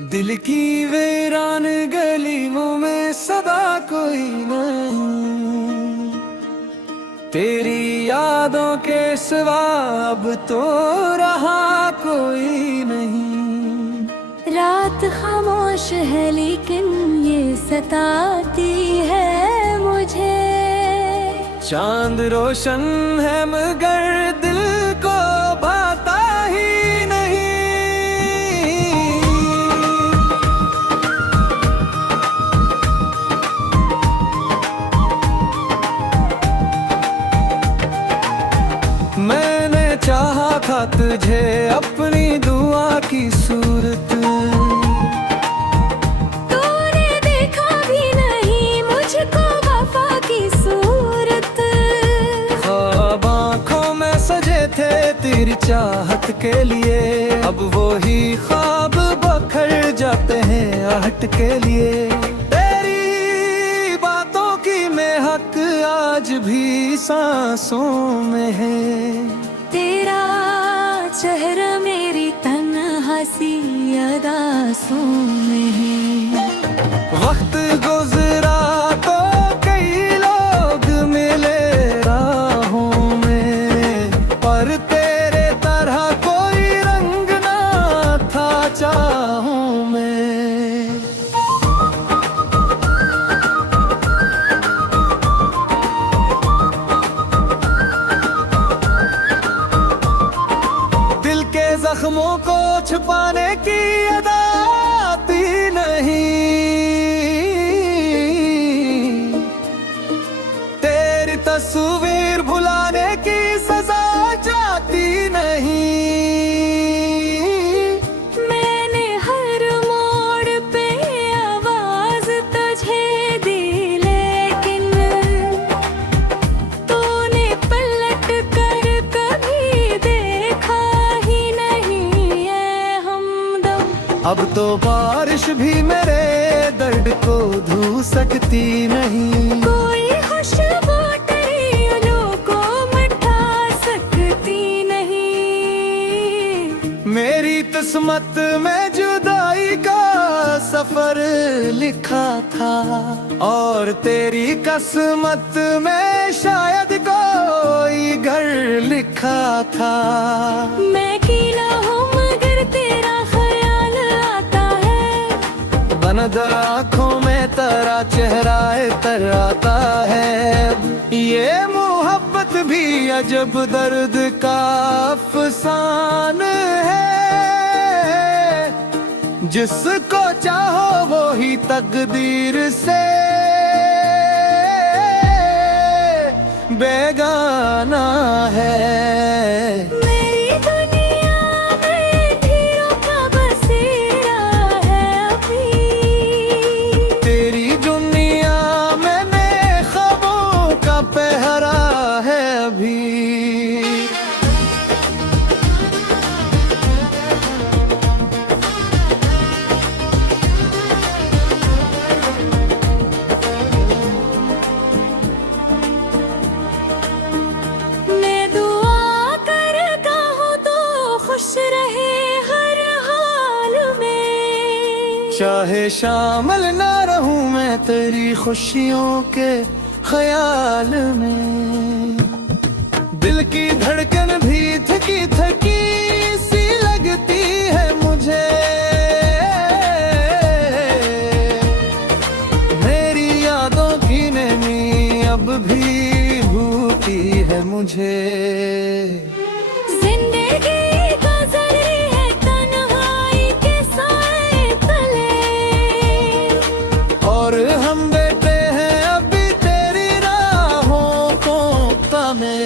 दिल की वीरान गलियों में सदा कोई नहीं, तेरी यादों के सिवा अब तो रहा कोई नहीं। रात खामोश है लेकिन ये सताती है मुझे। चांद रोशन है मगर दिल को भाता ही नहीं। मैंने चाहा था तुझे अपनी दुआ की सूरत, तूने देखा भी नहीं मुझको वफा की सूरत। ख्वाब आँखों में सजे थे तेरी चाहत के लिए, अब वो ही ख्वाब बखर जाते हैं आहट के लिए। तेरी बातों की महक आज भी सांसों में है, तेरा चेहरा मेरी तन्हासी अदासों में है। वक्त गुजरा तो कई लोग मिले राहों में, पर तेरे तरह कोई रंग ना था चाहों में। दिल के जख्मों को छुपाने की अदा आती नहीं, तेरी तस्वीर भुलाने की सजा जाती नहीं। मैंने हर मोड़ पे आवाज तुझे दी लेकिन तूने पलट कर कभी देखा ही नहीं है हमदम। अब तो बारिश भी मेरे दर्द को धो सकती नहीं, कोई खुशबू तेरी आंखों को मिटा सकती नहीं। मेरी किस्मत में जुदाई का सफर लिखा था, और तेरी किस्मत में शायद कोई घर लिखा था। मैं अकेला हूँ मगर तेरा ख्याल आता है, बनद आँखों में तेरा चेहरा तर आता है। ये मोहब्बत भी अजब दर्द का अफसान है, जिसको चाहो वो ही तकदीर से बेगाना है। मेरी दुनिया में हीरों का बसेरा है अभी, तेरी दुनिया में ख्वाबों का पहरा है अभी। मैं दुआ करता हूँ तो खुश रहे हर हाल में। चाहे शामिल ना रहूं मैं तेरी खुशियों के ख्याल में, दिल की धड़कन भी थकी थकी सी लगती है मुझे। मेरी यादों की नमी अब भी भूती है मुझे। जिंदगी गुजरी है तन्हाई के साए तले, और हम बैठे हैं अभी तेरी राहों को तमे।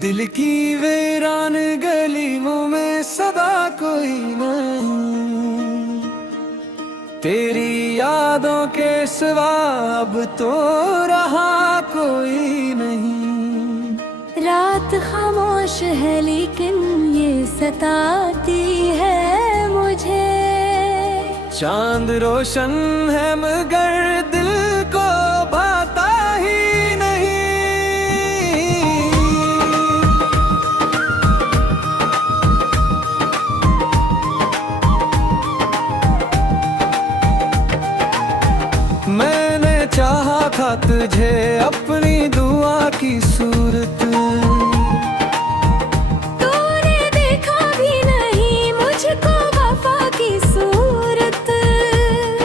दिल की वीरान गलियों में सदा कोई नहीं, तेरी यादों के सिवा अब तो रहा कोई नहीं। रात खामोश खामोश है लेकिन ये सताती है मुझे। चांद रोशन है मगर दिल को भाता ही नहीं। मैंने चाहा था तुझे अपनी दुआ की सूरत, तूने देखा भी नहीं मुझको वफा की सूरत।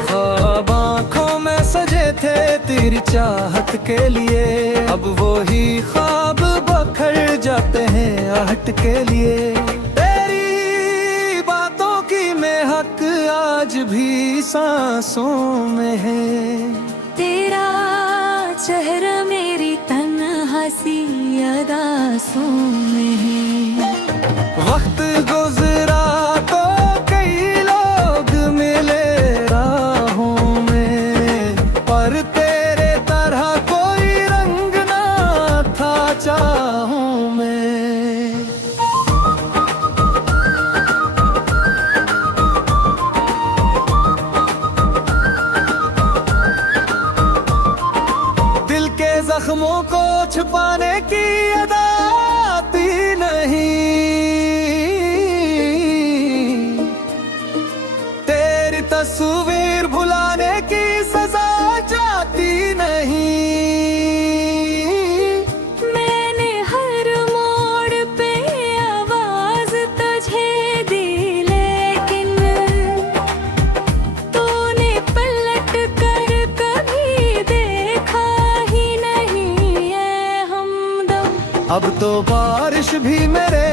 ख्वाब आँखों में सजे थे तेरी चाहत के लिए, अब वो ही ख्वाब बखर जाते हैं आहट के लिए। तेरी बातों की महक आज भी सांसों में है, तेरा चेहरा मेरी तन्हासी अदासों में है। वक्त गुजरा तो कई लोग मिले राहों में, पर तेरे तरह कोई रंग ना था चाहों में। दिल के जख्मों को छुपाने की अदा आती नहीं, तेरी तस्वीर भुलाने की सजा जाती नहीं। मैंने हर मोड़ पे आवाज तुझे दी लेकिन तूने पलट कर कभी देखा ही नहीं है हमदम। अब तो बारिश भी मेरे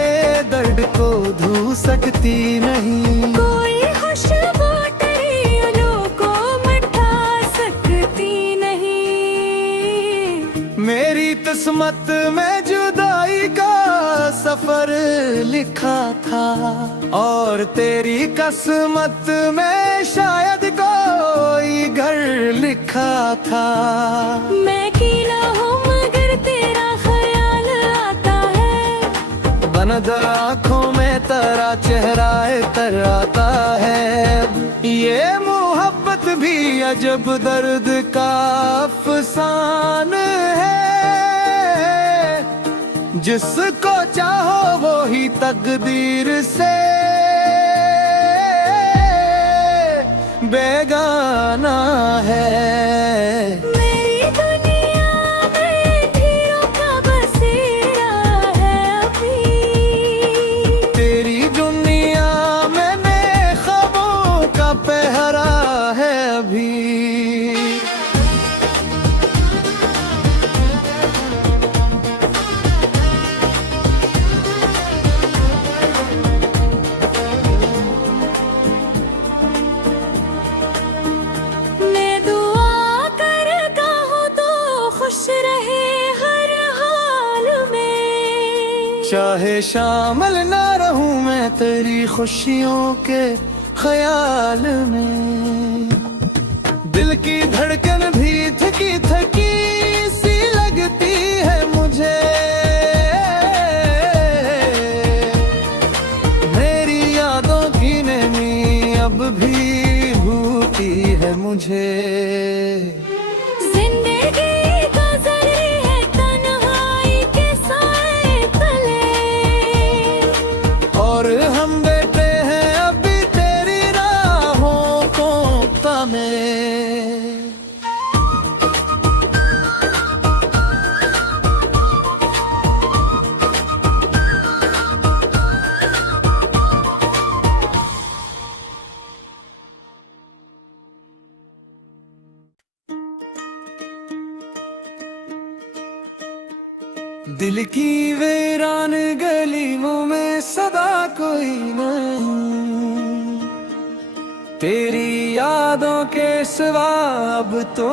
दर्द को धो सकती नहीं, कोई खुशबू तेरी उंगलियों को मिटा सकती नहीं। मेरी किस्मत में जुदाई का सफर लिखा था, और तेरी किस्मत में शायद कोई घर लिखा था। मैं अकेला हूँ मगर तेरा ख्याल आता है, बनद आँखों में तेरा चेहरा तर आता है। ये मोहब्बत भी अजब दर्द का अफसान है, जिसको चाहो वो ही तकदीर से बेगाना है। मेरी दुनिया में हीरों का बसेरा है अभी, तेरी दुनिया में ख्वाबों का पहरा है अभी। मैं दुआ करता हूँ तो खुश रहे हर हाल में, चाहे शामिल ना रहूं मैं तेरी खुशियों के ख्याल में। दिल की धड़कन भी थकी थकी सी लगती है मुझे, मेरी यादों की नमी अब भी भूती है मुझे। जिंदगी गुजरी है तन्हाई के साए तले, और हम बैठे हैं अभी तेरी राहों को तमे। दिल की वीरान गलियों में सदा कोई नहीं, तेरी यादों के सिवा अब तो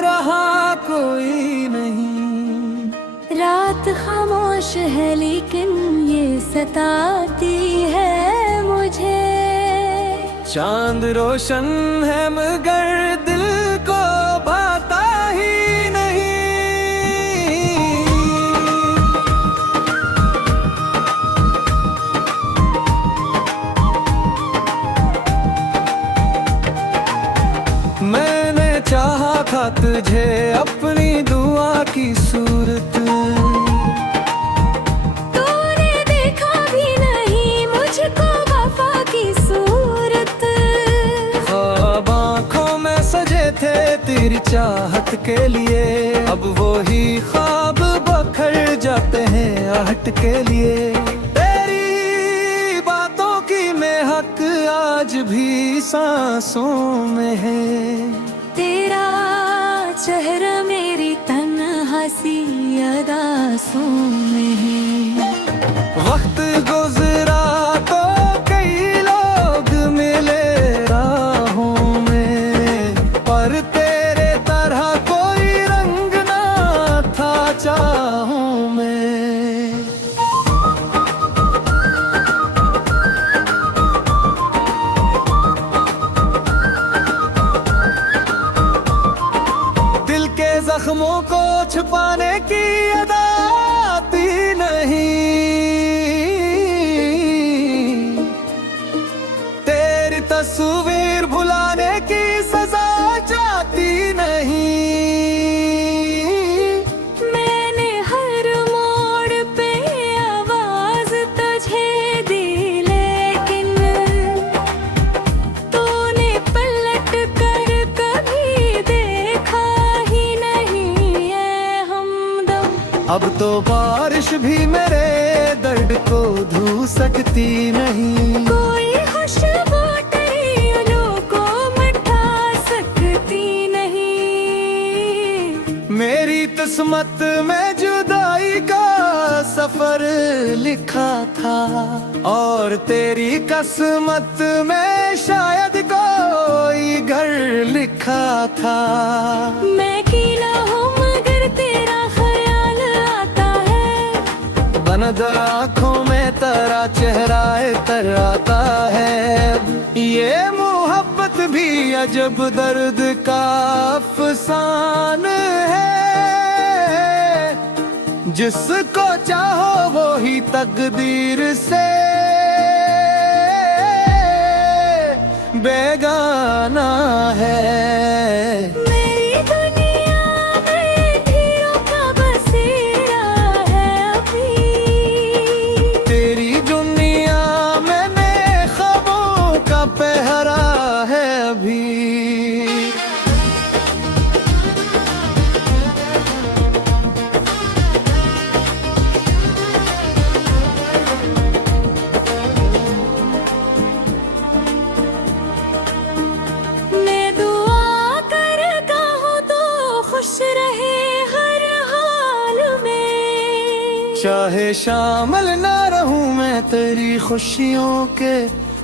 रहा कोई नहीं। रात खामोश है लेकिन ये सताती है मुझे। चांद रोशन है मगर दिल को भाता ही नहीं। चाहत के लिए। अब वो ही ख्वाब बखर जाते हैं आहट के लिए। तेरी बातों की महक आज भी सांसों में है। तेरा चेहरा मेरी तन्हासी अदासों में है। वक्त गुजरा तो कई लोग मिले राहों में, पर तेरे तरह कोई रंग ना था चाहों में। दिल के जख्मों को छुपाने की अदा आती नहीं। तेरी तस्वीर भुलाने की सजा जाती नहीं। मैंने हर मोड़ पे आवाज तुझे दी, लेकिन तूने पलट कर कभी देखा ही नहीं है हमदम। अब तो बारिश भी मेरे दर्द को धो सकती नहीं। कोई खुशबू तेरी आंखों को मिटा सकती नहीं। मेरी किस्मत में जुदाई का सफर लिखा था, और तेरी किस्मत में शायद कोई घर लिखा था। मैं कीला हूँ मगर तेरा ख्याल आता है। बनद आँखों में तेरा चेहरा तर आता है। ये मोहब्बत भी अजब दर्द का अफसान है। जिसको चाहो वो ही तकदीर से बेगाना है। मेरी दुनिया में हीरों का बसेरा है अभी। तेरी दुनिया में ख्वाबों का पहरा है अभी। मैं दुआ करता हूँ तो खुश रहे हर हाल में। चाहे शामिल ना रहूं मैं तेरी खुशियों के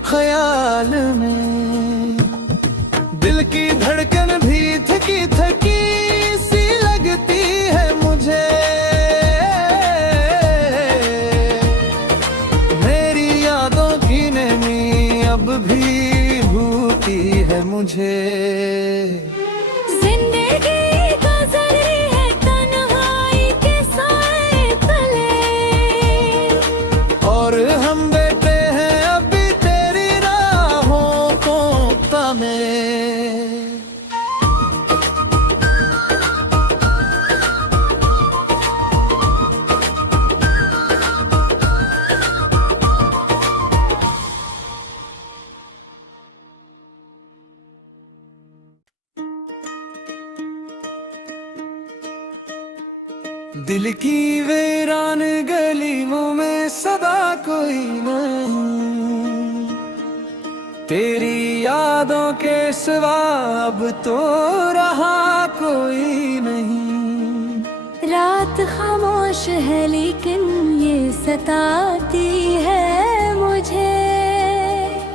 ख्याल में। दिल की धड़कन भी थकी थकी सी लगती है मुझे। मेरी यादों की नमी अब भी भूती है मुझे। जिंदगी गुजरी है तन्हाई के साए तले, और हम बैठे हैं अभी तेरी राहों को तमे। दिल की वीरान गलियों में सदा कोई नहीं। तेरी यादों के सिवा अब तो रहा कोई नहीं। रात खामोश है लेकिन ये सताती है मुझे।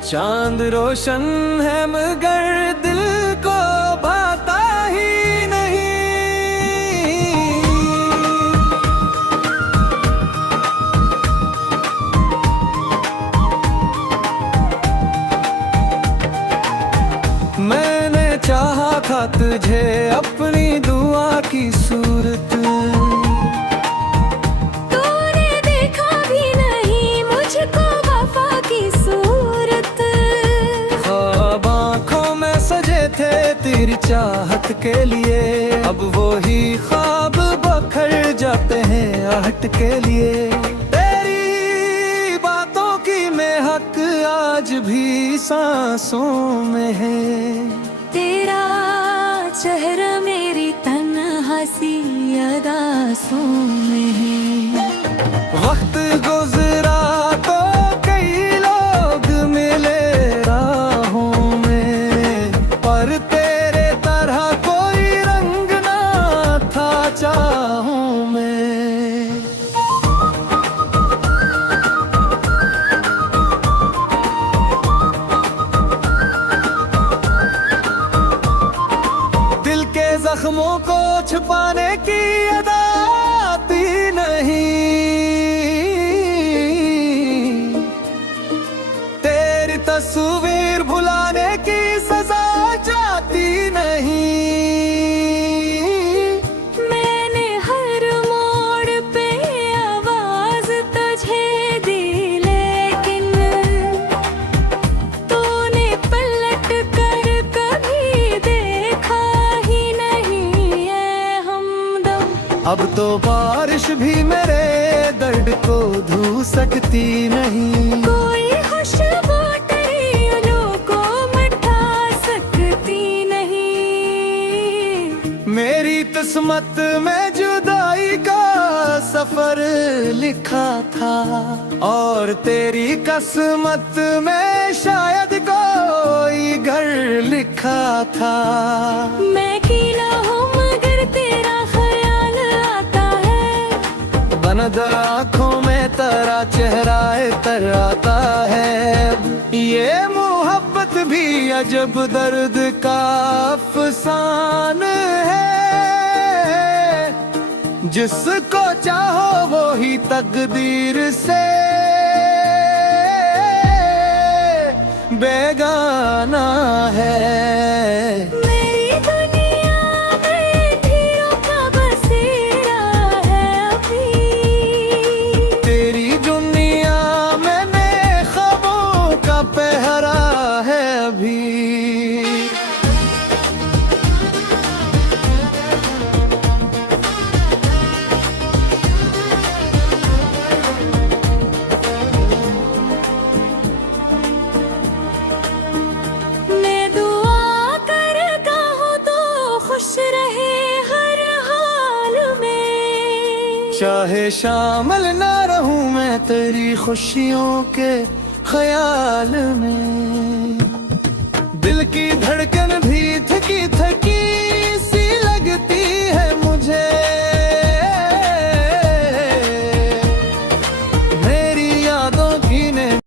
चांद रोशन है मगर दिल को भाता ही नहीं। मैंने चाहा था तुझे अपनी दुआ की सूरत। तूने देखा भी नहीं मुझको वफा की सूरत। ख्वाब आँखों में सजे थे तेरी चाहत के लिए। अब वो ही ख्वाब बखर जाते हैं आहट के लिए। तेरी बातों की महक आज भी सांसों में है। तेरा चेहरा मेरी तन्हा सी अदासों में है। वक्त गुजरा तो कई लोग मिले राहों में, पर तेरे तरह कोई रंग ना था चाहों में। दिल के जख्मों को छुपाने की अदा आती नहीं, तेरी तस्वीर भुलाने की सजा जाती नहीं। मैंने हर मोड़ पे आवाज तुझे दी, लेकिन तूने पलट कर कभी देखा ही नहीं है हमदम। अब तो बारिश भी मेरे दर्द को धो सकती नहीं, कोई खुशबू तेरी उंगलियों को मिटा सकती नहीं। मेरी किस्मत में जुदाई का सफर लिखा था, और तेरी किस्मत में शायद कोई घर लिखा था। मैं अकेला हूँ मगर तेरा ख्याल आता है, बंद आँखों में तेरा चेहरा तर आता है। ये मोहब्बत भी अजब दर्द का अफसान है, जिसको चाहो वो ही तकदीर से बेगाना है। मेरी दुनिया में हीरों का बसेरा है अभी, तेरी दुनिया में नए ख्वाबों का पहरा है अभी। मैं दुआ करता हूँ तो खुश रहे हर हाल में, चाहे शामिल ना रहूं मैं तेरी खुशियों के ख्याल में। दिल की धड़कन